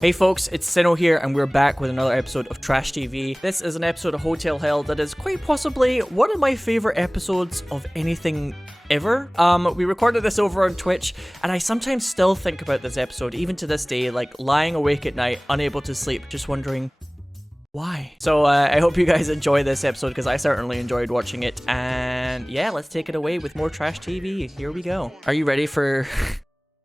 Hey folks, it's Sinow here and we're back with another episode of Trash TV. This is an episode of Hotel Hell that is quite possibly one of my favorite episodes of anything ever. We recorded this over on Twitch and I sometimes still think about this episode, even to this day, like lying awake at night, unable to sleep, just wondering why. So I hope you guys enjoy this episode because I certainly enjoyed watching it. And yeah, let's take it away with more Trash TV. Here we go. Are you ready for...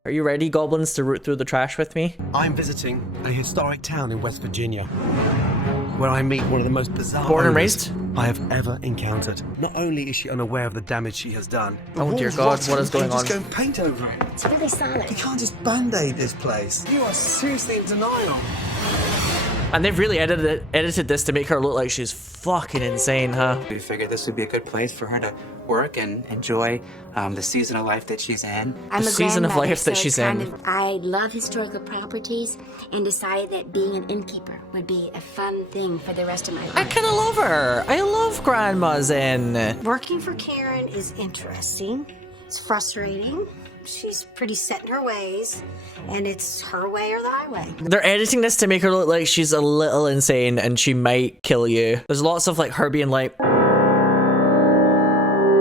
Are you ready, goblins, to root through the trash with me? I'm visiting a historic town in West Virginia, where I meet one of the most bizarre Born and owners raised? I have ever encountered. Not only is she unaware of the damage she has done, Oh dear God, what is going on? Just go and paint over it. It's really solid. You can't just band-aid this place. You are seriously in denial. And they've really edited this to make her look like she's fucking insane, huh? We figured this would be a good place for her to work and enjoy the season of life that she's in. I'm The a season of grandmother, life that so she's kind in. of- I love historical properties and decided that being an innkeeper would be a fun thing for the rest of my I life. kind of love her. I love Grandma's in. Working for Karen is interesting. It's frustrating. She's pretty set in her ways, and it's her way or the highway. They're editing this to make her look like she's a little insane and she might kill you. There's lots of like her being like,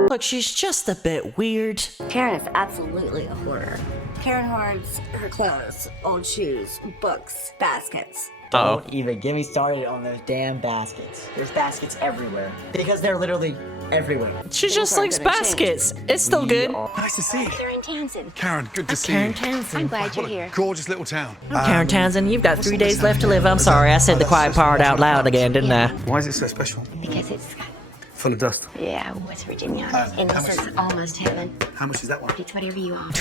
look, she's just a bit weird. Karen is absolutely a hoarder. Karen hoards her clothes, old shoes, books, baskets. Uh-oh. Don't even get me started on those damn baskets. There's baskets everywhere. Because they're literally everywhere. She just likes baskets. It's still good. Nice to see you. They're in Townsend. Karen, good to see Karen you. Townsend. I'm glad you're What a here. gorgeous little town. Karen Townsend, you've got 3 days left to live. I'm sorry, I said the quiet part out loud again, didn't I? Why is it so special? Because it's got, Full of dust. yeah, West Virginia. And how this much? is almost heaven. How much is that one? It's whatever you want.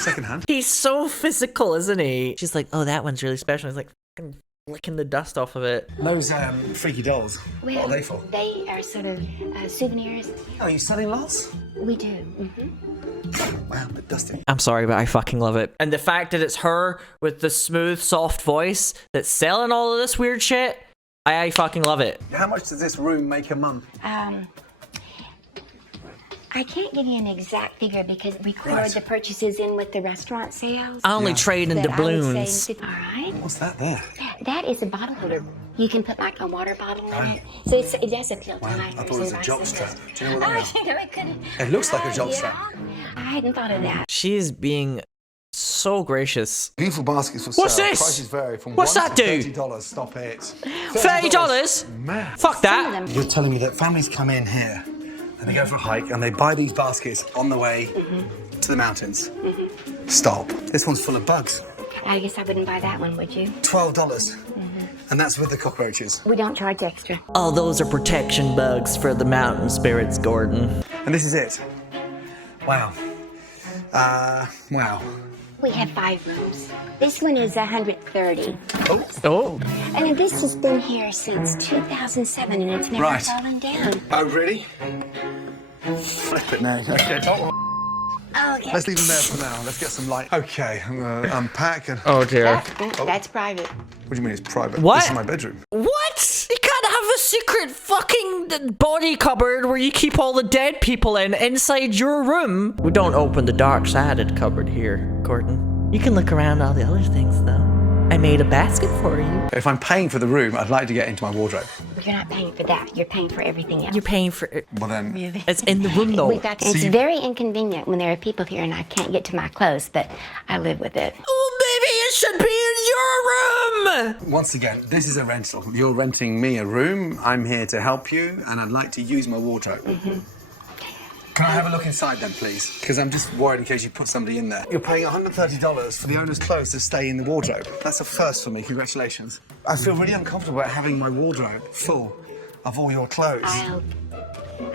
Second hand. He's so physical, isn't he? She's like, oh, that one's really special. He's like, fucking licking the dust off of it. Those freaky dolls. What are they for? They are sort of souvenirs. Oh, are you selling lots? We do. Mm-hmm. Wow, but dusty. I'm sorry, but I fucking love it. And the fact that it's her with the smooth, soft voice that's selling all of this weird shit, I fucking love it. How much does this room make a month? I can't give you an exact figure because we record the purchases in with the restaurant sales. I only trade in But I would doubloons. say, all right. What's that there? That is a bottle holder. You can put like a water bottle in it. So it does appeal to Wow, life. I thought it was a jock strap. Do you know what I mean? Oh, you know, it couldn't. It looks like a jock Yeah. strap. I hadn't thought of that. She is being so gracious. Beautiful baskets for What's sale. this? Prices vary from What's $1 that to do? $30. Stop it. $30? Man. Fuck Some that. of them. You're telling me that families come in here and they go for a hike and they buy these baskets on the way to the mountains. Stop. This one's full of bugs. I guess I wouldn't buy that one, would you? $12. And that's with the cockroaches. We don't charge extra. Oh, those are protection bugs for the mountain spirits, Gordon. And this is it. Wow. Wow. We have 5 rooms. This one is 130. Oh, And this has been here since 2007 and it's never Right. fallen down. Oh, really? Flip it now. Okay. Let's leave them there for now. Let's get some light. Okay, I'm gonna unpack and... oh dear. That's private. What do you mean it's private? What? This is my bedroom. What? You can't have a secret fucking body cupboard where you keep all the dead people inside your room. We don't open the dark-sided cupboard here, Gordon. You can look around all the other things, though. I made a basket for you. If I'm paying for the room, I'd like to get into my wardrobe. You're not paying for that. You're paying for everything else. You're paying for it. Well then... It's in the room, though. It's very inconvenient when there are people here and I can't get to my clothes, but I live with it. Oh, maybe it should be in your room! Once again, this is a rental. You're renting me a room. I'm here to help you, and I'd like to use my wardrobe. Can I have a look inside then, please? Because I'm just worried in case you put somebody in there. You're paying $130 for the owner's clothes to stay in the wardrobe. That's a first for me. Congratulations. I feel really uncomfortable about having my wardrobe full of all your clothes.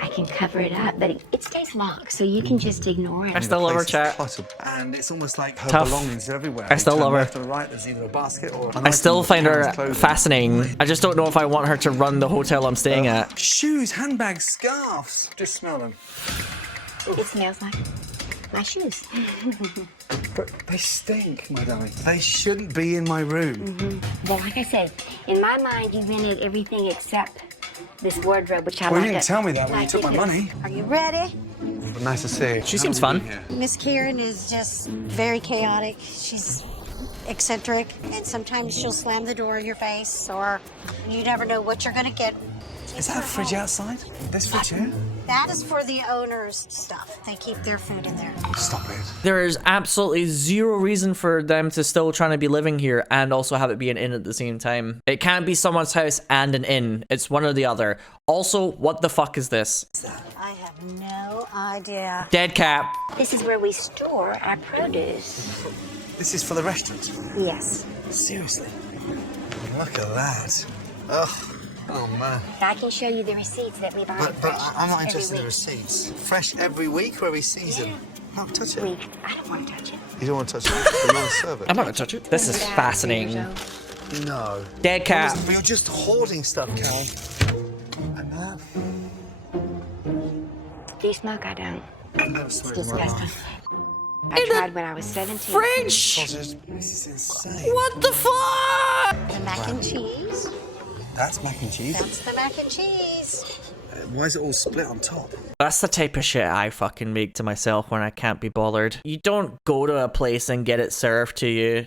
I can cover it up, but it stays locked, so you can just ignore it. I still love her, Place is chat. cluttered. And it's almost like her Tough. belongings are everywhere. I still You turn love her. left or right, there's either a basket or an I still item find of her Karen's clothing. fascinating. I just don't know if I want her to run the hotel I'm staying at. Shoes, handbags, scarves. Just smell them. It smells like my shoes. But they stink, my darling. They shouldn't be in my room. Well, like I said, in my mind, you rented everything except this wardrobe, which I Well, like. you didn't tell me that when you took my money. Are you ready? Nice to see you. She seems fun. Miss Karen is just very chaotic. She's eccentric, and sometimes she'll slam the door in your face, or you never know what you're gonna get. Is that a fridge outside? This fridge here? That is for the owners' stuff. They keep their food in there. Stop it. There is absolutely zero reason for them to still trying to be living here and also have it be an inn at the same time. It can't be someone's house and an inn. It's one or the other. Also, what the fuck is this? I have no idea. Dead cat. This is where we store our produce. This is for the restaurant? Yes. Seriously? Look at that. Ugh. Oh, man. I can show you the receipts that we buy. But I'm not every interested in week. receipts. Fresh every week or every season? No, touch it. Week. I don't want to touch it. You don't want to touch it? You want to serve it? I'm not gonna touch it. This is fascinating. No. Dead cat. You're just hoarding stuff, Carol. And that? Do you smoke? I don't. I've never It's smoked in my disgusting. life. I tried when I was 17. Fridge! This is insane. What the fuck? The mac and cheese. That's mac and cheese. That's the mac and cheese. Why is it all split on top? That's the type of shit I fucking make to myself when I can't be bothered. You don't go to a place and get it served to you.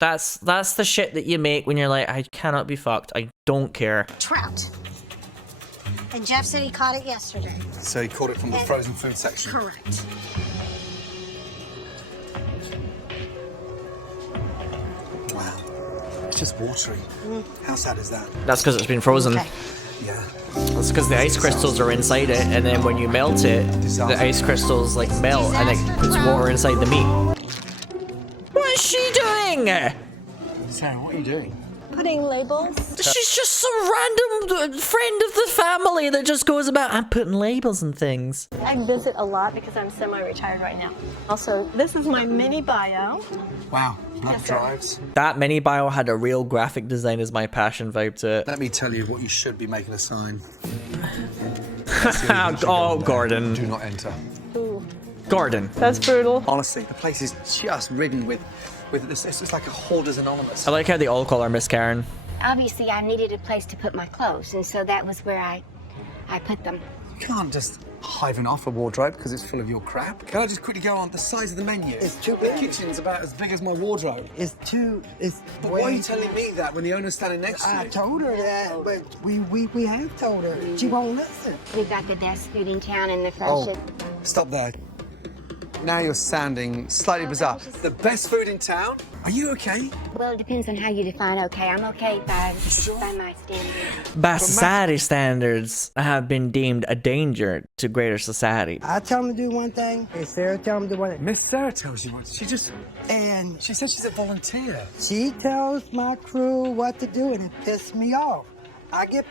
That's the shit that you make when you're like, I cannot be fucked. I don't care. Trout. And Jeff said he caught it yesterday. So he caught it from the frozen food section? Correct. Wow. It's just watery. How sad is that? That's because it's been frozen. Okay. Yeah. That's because the ice crystals are inside it, and then when you melt it, the ice crystals like melt and it puts water inside the meat. What is she doing? Sarah, what are you doing? Putting labels. She's just some random friend of the family that just goes about, I'm putting labels and things. I visit a lot because I'm semi-retired right now. Also, this is my mini bio. Wow. Love Yes, sir. drives. That mini bio had a real graphic design as my passion vibe to it. Let me tell you what you should be making a sign. Oh, Gordon. Do not enter. Ooh, Gordon. that's brutal. Honestly, the place is just ridden with this. It's just like a Hoarders Anonymous. I like how they all call her Miss Karan. Obviously, I needed a place to put my clothes, and so that was where I put them. You can't just hiven off a wardrobe because it's full of your crap. Can I just quickly go on the size of the menu? It's too The big. kitchen's about as big as my wardrobe. It's But why are you telling me that when the owner's standing next to I you? told her that, but we have told her. She won't listen. We've got the best food in town and the Oh, freshest. stop there. Now you're sounding slightly bizarre. The best food in town? Are you okay? Well, it depends on how you define okay. I'm okay by my standards. By society standards, I have been deemed a danger to greater society. I tell them to do one thing, and Sarah tell them to do one thing. Miss Sarah tells you what. She And said she's a volunteer. she tells my crew what to do, and it pisses me off. I get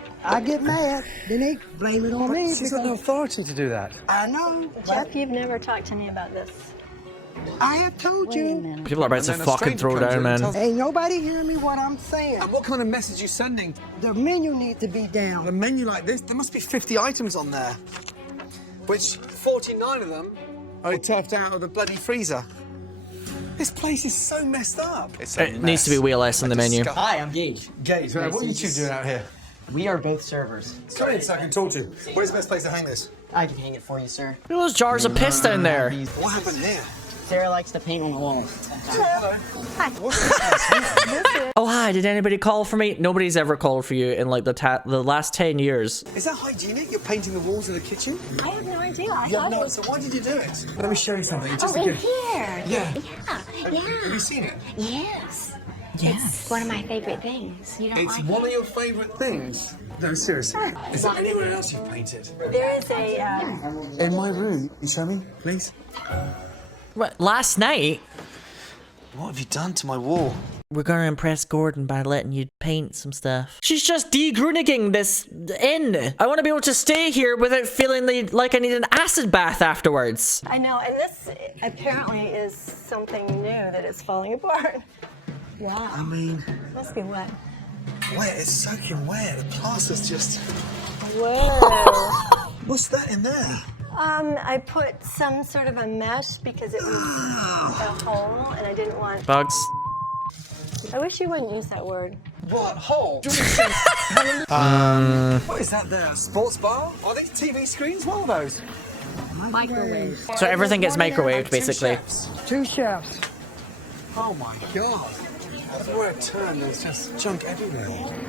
mad, then they blame it on me. She's got no because authority to do that. I know, Jeff, but you've never talked to me about this. I have told you. People are about to And then a fucking stranger throw comes in down, and man. tells- Ain't nobody hearing me what I'm saying. And what kind of message are you sending? The menu needs to be A down. menu like this, there must be 50 items on there. Which 49 of them are turfed out of the bloody freezer. This place is so messed up. It's a It needs to be way less in the menu. Hi, I'm Gage. Gage, what are you two doing out here? We are both servers. Come in so I can talk to you. Where's the best place to hang this? I can hang it for you, sir. Look at those jars of piss down there. What happened here? Sarah likes to paint on the walls. Hello. Hi. What's this house here? Oh, hi, did anybody call for me? Nobody's ever called for you in like the last 10 years. Is that hygienic? You're painting the walls of the kitchen? I have no idea. I Yeah, thought no, it was... so why did you do it? Let me show you something. Just Oh, to in give... here. Yeah. Yeah. Have you seen it? Yes. It's one of my favorite things. You don't It's like one it? of your favourite things. No, seriously. Is there anywhere else you've painted? There is a... In my room. You show me, please? What, last night? What have you done to my wall? We're gonna impress Gordon by letting you paint some stuff. She's just de-gruniging this inn. I want to be able to stay here without feeling like I need an acid bath afterwards. I know, and this apparently is something new that is falling apart. Wow. I mean, Must be wet. wet. It's soaking wet. The plaster's just... Whoa. What's that in there? I put some sort of a mesh because it was a hole, and I didn't want... Bugs. I wish you wouldn't use that word. What? Hole? What is that there? A sports bar? Are these TV screens? What are those? Microwave. So everything gets microwaved, basically. Two chefs. 2 chefs. Oh my God. Everywhere I turn, there's just junk everywhere.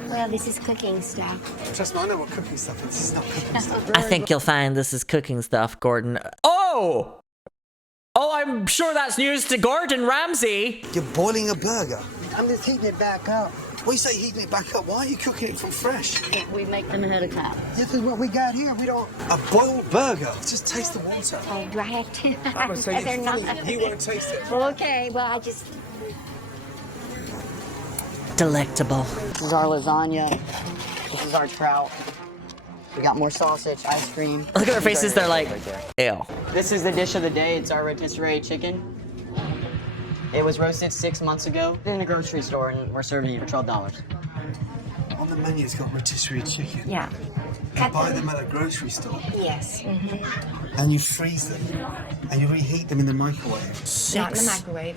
Well, this is cooking stuff. Trust me, I know what cooking stuff is. This is not cooking stuff. I think you'll find this is cooking stuff, Gordon. Oh! Oh, I'm sure that's news to Gordon Ramsay. You're boiling a burger. I'm just heating it back up. When you say heating it back up, why are you cooking it from fresh? We make them ahead of time. This is what we got here. We don't. A boiled burger? Just taste the water. Oh, do I have to? So They're not. you won't taste it. Okay, well, I just. Delectable. This is our lasagna. This is our trout. We got more sausage, ice cream. Look at their faces, they're like, ew. This is the dish of the day. It's our rotisserie chicken. It was roasted 6 months ago in a grocery store, and we're serving it for $12. On the menu, it's got rotisserie chicken. Yeah. You buy them at a grocery store. Yes. And you freeze them. And you reheat them in the microwave. Not in the microwave.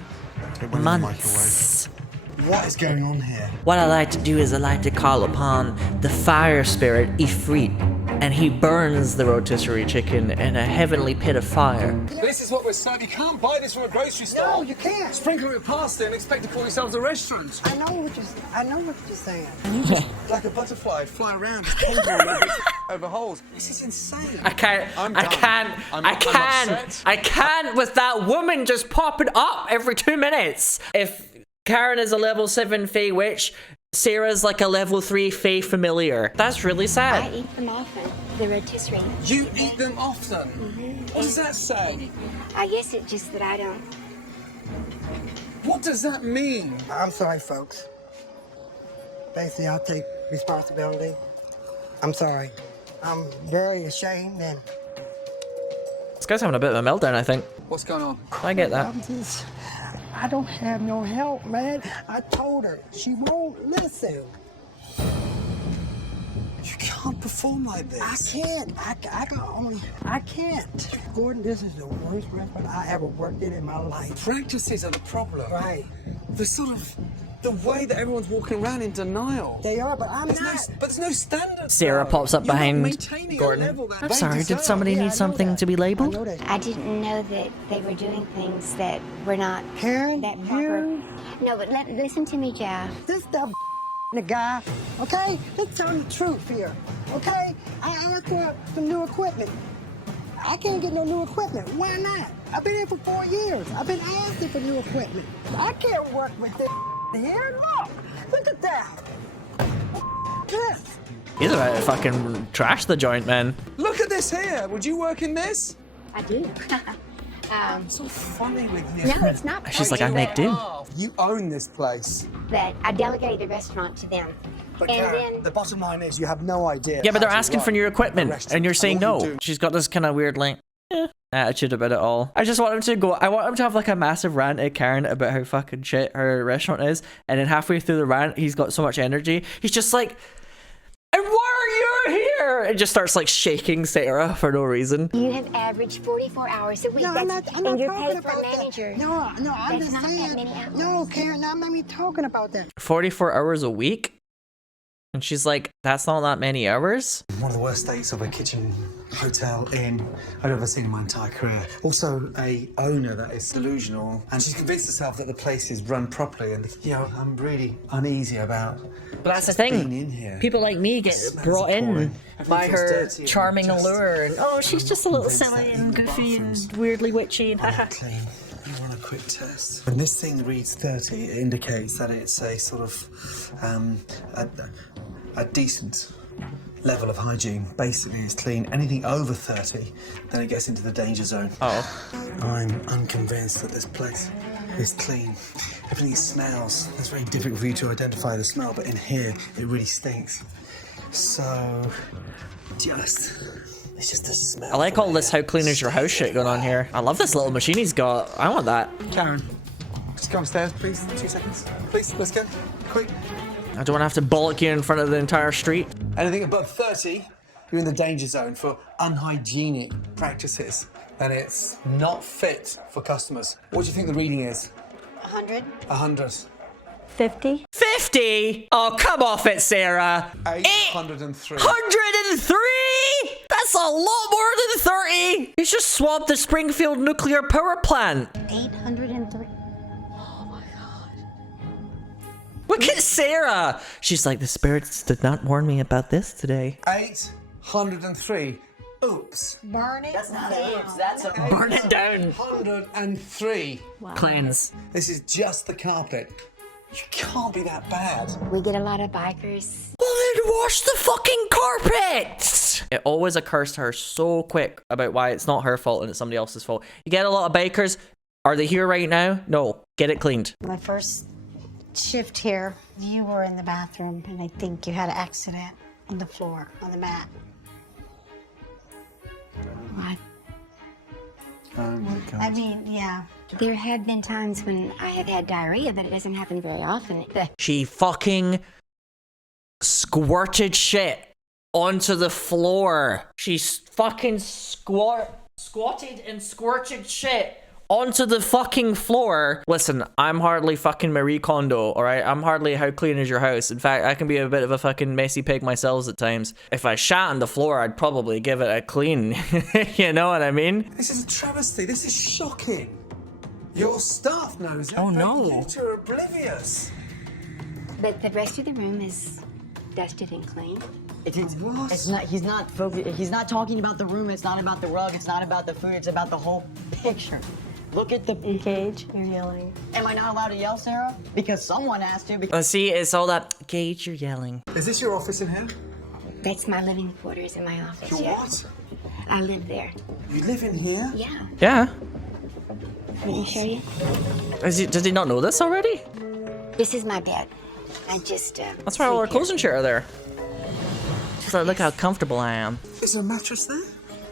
It went in the microwave. What is going on here? What I like to do is I like to call upon the fire spirit Ifrit, and he burns the rotisserie chicken in a heavenly pit of fire. This is what we're serving. You can't buy this from a grocery store. No, you can't. Sprinkle it with pasta and expect to call yourselves a restaurant. I know what you're saying. Like a butterfly, fly around, over holes. This is insane. I can't with that woman just popping up every 2 minutes. If Karen is a level 7 Fey Witch, Sarah's like a level 3 Fey Familiar. That's really I sad. eat them often. The rotisserie. You eat them often? What does that say? I guess it's just that I don't. What does that mean? I'm sorry, folks. Basically, I'll take responsibility. I'm sorry. I'm very ashamed and. This guy's having a bit of a meltdown, I think. What's going on? I get that. I don't have no help, man. I told her. She won't listen. You can't perform like this. I can't. I can't. Gordon, this is the worst restaurant I ever worked in my life. Practices are the problem. Right. The sort of the way that everyone's walking around in denial. They are, but I'm There's not. but there's no standard. Sarah pops up You're not behind maintaining a Gordon. level that I'm they sorry, did deserve. somebody Yeah, I need know something that. to be I labeled? know that. I didn't know that they were doing things that were not Karen, that proper. you, No, but listen to me, Jeff. this the guy, okay? Let's tell the truth here, okay? I asked for some new equipment. I can't get no new equipment. Why not? I've been here for 4 years. I've been asking for new equipment. I can't work with this here. Look at that. This. He's about to fucking trash the joint, man. Look at this here. Would you work in this? I do. So funny with you. No, it's not. She's like, I make do. You own this place. That I delegated the restaurant to them. But And Karen, then- the bottom line is you have no idea. Yeah, but they're how to asking for run new a equipment, restaurant. and you're saying all you no. do- She's got this kind of weird, like, attitude about it all. I just want him to go, I want him to have like a massive rant at Karen about how fucking shit her restaurant is, and then halfway through the rant, he's got so much energy, he's just like, and why are you here? And just starts like shaking Sarah for no reason. You have averaged 44 hours a week. No, I'm not and you're talking paid for about a that. manager. No, I'm That's just not that saying. many hours. No, Karen, I'm not even talking about that. 44 hours a week? And she's like, that's not that many hours? One of the worst states of a kitchen hotel inn I've ever seen in my entire career. Also, a owner that is delusional, and she's convinced herself that the place is run properly. And I'm really uneasy about. But that's the being thing. in here. People like me get Smells brought in appalling. by Everything her feels dirty and charming just- allure, and oh, she's just a little silly and Bathrooms. goofy and weirdly witchy. And Clean. You run a quick test. When this thing reads 30, it indicates that it's a sort of a decent level of hygiene. Basically, it's clean. Anything over 30, then it gets into the danger zone. Oh. I'm unconvinced that this place is clean. Everything smells. It's very difficult for you to identify the smell, but in here, it really stinks. So, it's just the smell. I like all this how clean is your house shit going on here. I love this little machine he's got. I want that. Karen, just go upstairs, please. 2 seconds. Please, let's go. Quick. I don't want to have to bollock you in front of the entire street. Anything above 30, you're in the danger zone for unhygienic practices, and it's not fit for customers. What do you think the reading is? 100. 100. 50. 50? Oh, come off it, Sarah. 803. 103? That's a lot more than 30. He's just swapped the Springfield nuclear power plant. 803. Look at Sarah. She's like, the spirits did not warn me about this today. 803. Oops. Burn it. That's not oops. That's a Burn it down. 103. Cleanse. This is just the carpet. You can't be that bad. We get a lot of bikers. Well, then wash the fucking carpet. It always occurs to her so quick about why it's not her fault and it's somebody else's fault. You get a lot of bikers. Are they here right now? No. Get it cleaned. My first shift here, you were in the bathroom, and I think you had an accident on the floor, on the mat. What? Oh my God. I mean, yeah. There have been times when I have had diarrhea, but it doesn't happen very often. She fucking squirted shit onto the floor. She fucking squatted and squirted shit onto the fucking floor. Listen, I'm hardly fucking Marie Kondo, alright? I'm hardly how clean is your house. In fact, I can be a bit of a fucking messy pig myself at times. If I shat on the floor, I'd probably give it a clean. You know what I mean? This is a travesty. This is shocking. Your staff knows it. Oh, but no. You two are oblivious. But the rest of the room is dusted and clean. It's not. He's not focused. He's not talking about the room. It's not about the rug. It's not about the food. It's about the whole picture. Look at the Gage, you're yelling. Am I not allowed to yell, Sarah? Because someone has to. Because See, it's all that Gage, you're yelling. Is this your office in here? That's my living quarters in my office. Your yeah. what? I live there. You live in here? Yeah. Yeah. Let me show you. Did he not know this already? This is my bed. I just. That's why all our clothes and shit are there. She's like, look how comfortable I am. Is there a mattress there?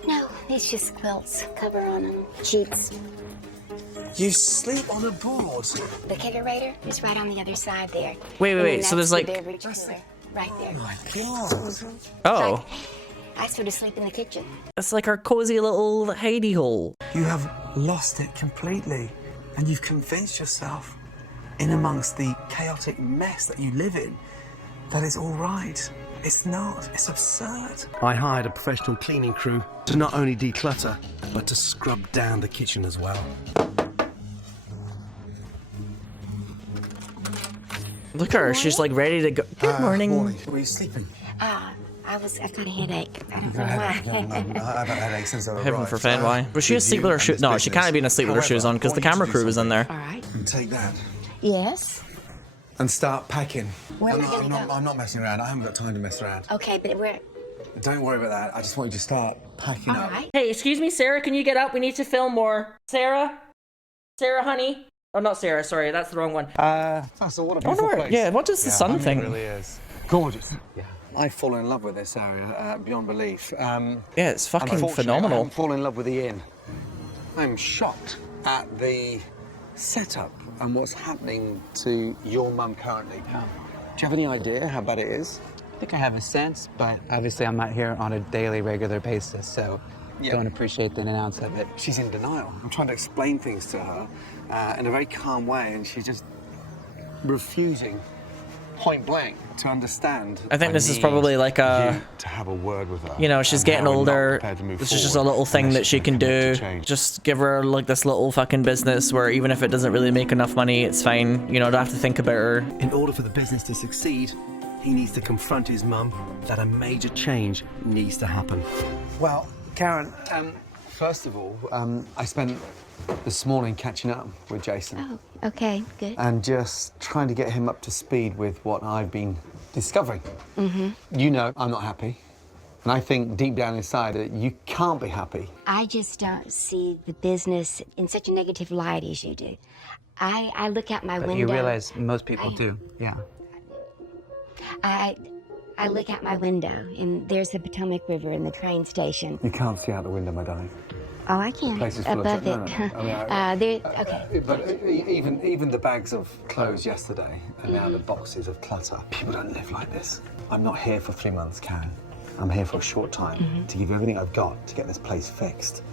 No, it's just quilts, cover on them, sheets. You sleep on a board. The kegerator is right on the other side there. Wait, And then wait, so that's there's the like- beverage cooler right there. My God. Oh. I sort of sleep in the kitchen. It's like our cozy little hidey hole. You have lost it completely. And you've convinced yourself, in amongst the chaotic mess that you live in, that it's all right. It's not. It's absurd. I hired a professional cleaning crew to not only declutter, but to scrub down the kitchen as well. Look at her, she's like ready to go. Good morning. Were you sleeping? I've got a headache. I don't know I've why. had a headache since I arrived. Heaven forfend, why? Was she asleep with her shoes? No, she can't be asleep with her shoes on because the camera crew was in there. All right. And take that Yes. and start packing. Where am I gonna go? I'm not messing around. I haven't got time to mess around. Okay, but we're. Don't worry about that. I just want you to start packing All up. right. Hey, excuse me, Sarah, can you get up? We need to film more. Sarah? Sarah, honey? Oh, not Sarah, sorry, that's the wrong one. That's all. What a I wonder beautiful where, place. yeah, what does the sun It think? really is. Gorgeous. Yeah. I've fallen in love with this area beyond belief. Yeah, it's fucking Unfortunately, I phenomenal. haven't fallen in love with the inn. I'm shocked at the setup and what's happening to your mum currently. Do you have any idea how bad it is? I think I have a sense, but obviously I'm not here on a daily, regular basis, so Yeah. don't appreciate the ins and outs of it. She's in denial. I'm trying to explain things to her in a very calm way, and she's just refusing, point blank, to understand. I think this is probably like a, To have a word with her. you know, she's and getting how we're not older. prepared to move This is just a forward little thing unless that she you can commit do. to change. Just give her like this little fucking business where even if it doesn't really make enough money, it's fine. You know, don't have to think about her. In order for the business to succeed, he needs to confront his mum that a major change needs to happen. Well, Karen, first of all, I spent this morning catching up with Jason Oh, okay, good. and just trying to get him up to speed with what I've been discovering. You know I'm not happy, and I think deep down inside that you can't be happy. I just don't see the business in such a negative light as you do. I look out my But window. you realize most people I- do, yeah. I look out my window, and there's the Potomac River and the train station. You can't see out the window, my darling. Oh, I can. Place is full Above of it. I mean, There. Okay. But even the bags of clothes yesterday and now the boxes of clutter. People don't live like this. I'm not here for 3 months, Karen. I'm here for a short time to give you everything I've got to get this place fixed.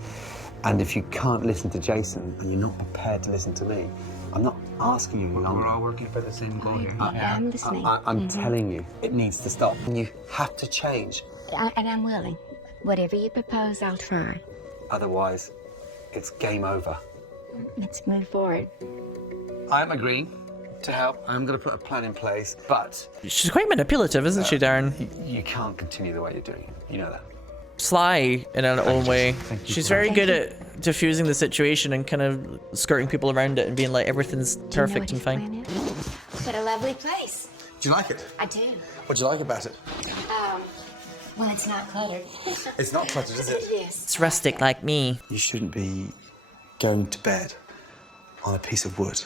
And if you can't listen to Jason and you're not prepared to listen to me, I'm not asking you any longer. We're all working for the same goal here. I'm listening. I'm telling you, it needs to stop. And you have to change. And I'm willing. Whatever you propose, I'll try. Otherwise, it's game over. Let's move forward. I'm agreeing to help. I'm going to put a plan in place, but She's quite manipulative, isn't she, Darren? you can't continue the way you're doing it. You know that. Sly in her own way. Thank you, She's Karen. very good at diffusing the situation and kind of skirting people around it and being like, everything's perfect and fine. What a lovely place. Do you like it? I do. What do you like about it? Well, it's not cluttered. It's not cluttered, is it? Yes. It's rustic like me. You shouldn't be going to bed on a piece of wood.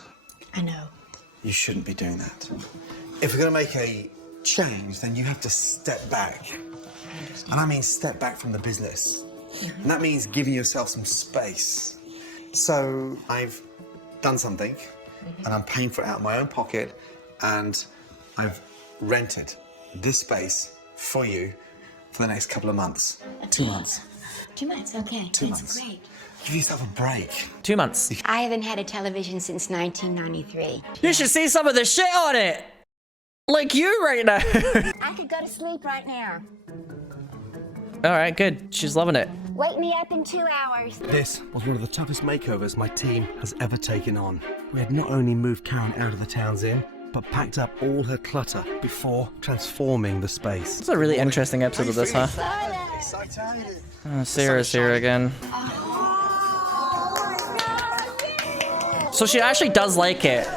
I know. You shouldn't be doing that. If we're going to make a change, then you have to step back. And I mean step back from the business. And that means giving yourself some space. So I've done something, and I'm paying for it out of my own pocket, and I've rented this space for you for the next couple of months. 2 months. 2 months, okay. 2 That's months. great. Give yourself a break. 2 months. I haven't had a television since 1993. You should see some of the shit on it! Like you right now! I could go to sleep right now. Alright, good. She's loving it. Wake me up in 2 hours. This was one of the toughest makeovers my team has ever taken on. We had not only moved Karen out of the town's inn, but packed up all her clutter before transforming the space. It's a really interesting episode of this, huh? Excited. Oh, Sarah's here again. So she actually does like it.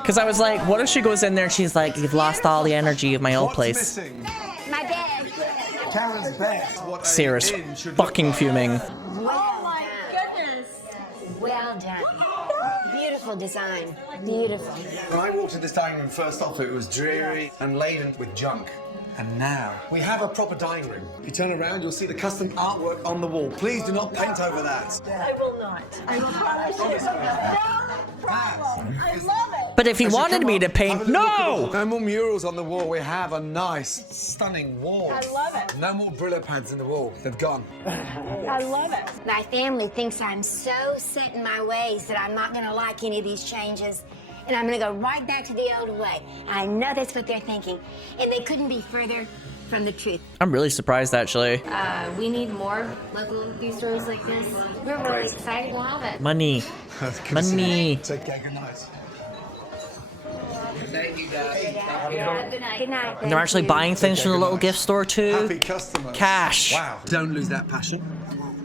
Because I was like, what if she goes in there and she's like, you've lost all the energy of my old place. Missing? My bed. Karen's bed. What a Sarah's inn should fucking look like. fuming. Oh my goodness. Well done. Beautiful design. Beautiful. When I walked in this dining room first off, it was dreary and laden with junk. And now we have a proper dining room. If you turn around, you'll see the custom artwork on the wall. Please do not paint over that. I will not. I will promise you. No problem. I love it. But if he As you wanted come me up, to have paint, a look at the no! wall. No more murals on the wall. We have a nice, stunning wall. I love it. No more Brillo pads in the wall. They've gone. I love it. My family thinks I'm so set in my ways that I'm not going to like any of these changes. And I'm going to go right back to the old way. I know that's what they're thinking. And they couldn't be further from the truth. I'm really surprised, actually. We need more local bistros like this. We're really excited to have it. Money. Money. Take care. Good night. Thank you, guys. Good night. Good night. And they're actually buying things from the little gift store too. Happy customers. Cash. Wow. Don't lose that passion.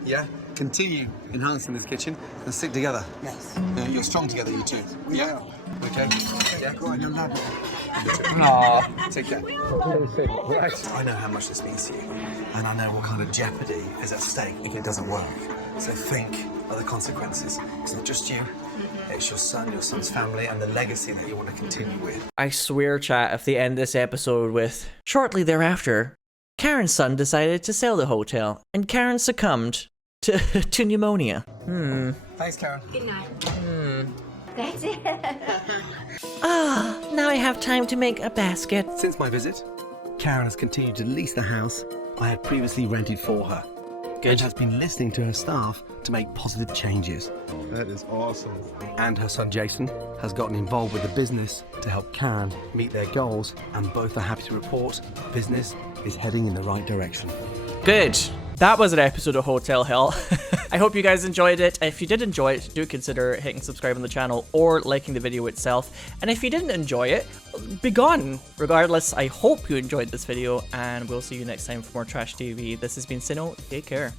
Yeah. Continue enhancing this kitchen and stick together. Yes. You're strong together, you two. Yeah. Okay. Yeah. Go on, you'll love it. Aww. Take care. Right. I know how much this means to you, and I know what kind of jeopardy is at stake if it doesn't work. So think of the consequences. It's not just you. It's your son, your son's family, and the legacy that you want to continue with. I swear, chat, if they end this episode with, shortly thereafter, Karen's son decided to sell the hotel, and Karen succumbed to pneumonia. Thanks, Karen. Good night. That's it. Now I have time to make a basket. Since my visit, Karen has continued to lease the house I had previously rented for her. And has been listening to her staff to make positive changes. That is awesome. And her son Jason has gotten involved with the business to help Karen meet their goals, and both are happy to report business is heading in the right direction. Good. That was an episode of Hotel Hell. I hope you guys enjoyed it. If you did enjoy it, do consider hitting subscribe on the channel or liking the video itself. And if you didn't enjoy it, be gone. Regardless, I hope you enjoyed this video, and we'll see you next time for more Trash TV. This has been Sinow. Take care.